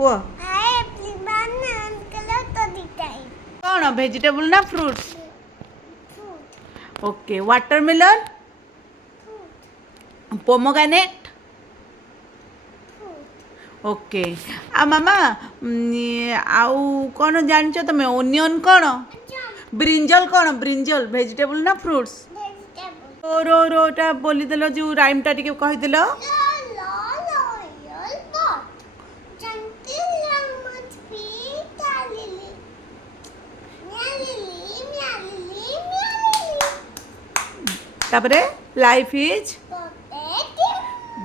କୁହ apple banana color to the type କ'ଣ vegetable ନା fruits? fruit okay watermelon, fruit ପୋମୋଗ୍ରାନେଟ୍। fruit ଓକେ ଆଉ ମାମା ଆଉ କ'ଣ ଜାଣିଛ ତମେ? ଓନିଅନ୍ କ'ଣ? jam ବ୍ରିଞ୍ଜଲ କ'ଣ? ବ୍ରିଞ୍ଜଲ ଭେଜିଟେବୁଲ୍ ନା ଫ୍ରୁଟ୍ସ? vegetable ରୋଟା ବୋଲିଦେଲ ଯେଉଁ ରାଇମ୍ଟା ଟିକେ କହିଦେଲ। loyal bot gentle lamut pita lily mia lily ତାପରେ life is potato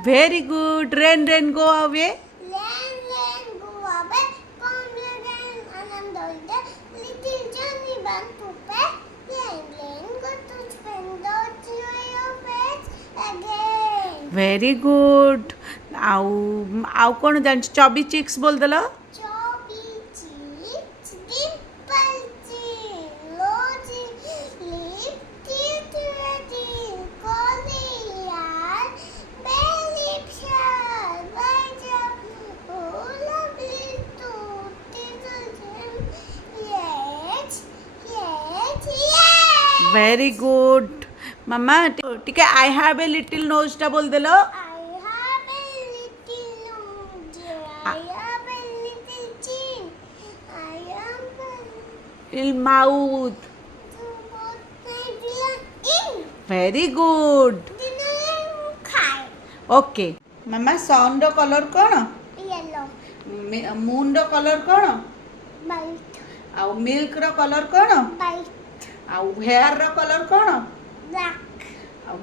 very good. Rain go away. len go away pomegranate anandolde little johnny ban puppe len go to spend your face again very good. ଆଉ ଆଉ କ'ଣ ଜାଣିଛ? ଚବି ଚିକ୍ସ ବୋଲିଦେଲ। chubby cheeks dimple chin logy lip teeth ready collier belly shell white oh lovely tutti yes very good ମାମା। ଟିକେ I have a little ନୋଜ୍ଟା ବୋଲିଦେଲ। I have a little chin. I am mouth. to put my beard in. Very good. Kai. Okay ମାମା ସନ୍ର colour କ'ଣ? Yellow. ମୁନ୍ର colour କ'ଣ? White. ଆଉ ମିଲ୍କର କଲର୍ କ'ଣ? White. ଆଉ ହେୟାର୍ର କଲର୍ କ'ଣ? Black. ଆଉ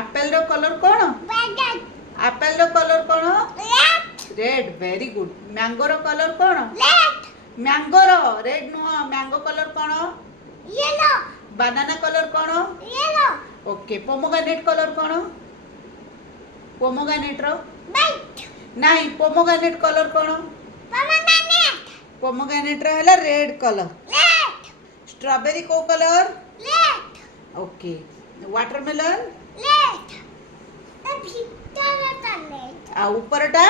ଆପେଲ୍ର କଲର୍ କ'ଣ? Red. ଆପେଲ୍ର କଲର୍ କ'ଣ? Red. ରେଡ୍। Very good. ମ୍ୟାଙ୍ଗୋର କଲର୍ କ'ଣ? Red. ମ୍ୟାଙ୍ଗୋର ରେଡ୍ ନୁହଁ। ମ୍ୟାଙ୍ଗୋ କଲର୍ କ'ଣ? Yellow. ବାନାନା କଲର୍ କ'ଣ? Yellow. ଓକେ ପୋମୋଗ୍ରାନେଟ୍ କଲର୍ କ'ଣ? ପୋମୋଗ୍ରାନେଟ୍ର White. ନାହିଁ। ପୋମୋଗ୍ରାନେଟ୍ କଲର୍ କ'ଣ? Pomegranate. ପୋମୋଗ୍ରାନେଟ୍ର ହେଲା ରେଡ୍ କଲର୍। Red. ଷ୍ଟ୍ରବେରୀ କୋଉ colour? Red. Okay watermelon Red. The picture red. ଆଉ ଉପରଟା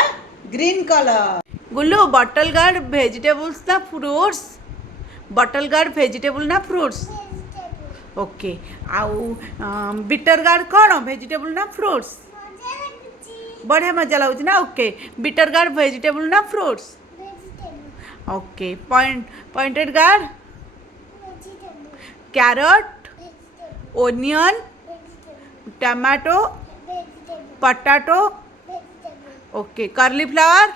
ଗ୍ରୀନ୍ କଲର୍। ଗୁଲୁ ବଟଲ୍ ଗାର୍ଡ଼ ଭେଜିଟେବୁଲ୍ସ ନା ଫ୍ରୁଟ୍ସ? ବଟଲ୍ ଗାର୍ଡ଼ ଭେଜିଟେବୁଲ୍ ନା ଫ୍ରୁଟ୍ସ? Vegetable. ଓକେ ଆଉ ବିଟର୍ ଗାର୍ଡ଼ କ'ଣ? ଭେଜିଟେବୁଲ୍ ନା ଫ୍ରୁଟ୍ସ? ମଜା ଲାଗୁଛି। ବଢ଼ିଆ ମଜା ଲାଗୁଛି ନା? ଓକେ ବିଟର୍ ଗାର୍ଡ଼ ଭେଜିଟେବୁଲ୍ ନା fruits? Vegetable. Okay pointed gourd Vegetable. Carrot Vegetable. Onion Vegetable. Tomato Vegetable. Potato Vegetable. Okay curly flower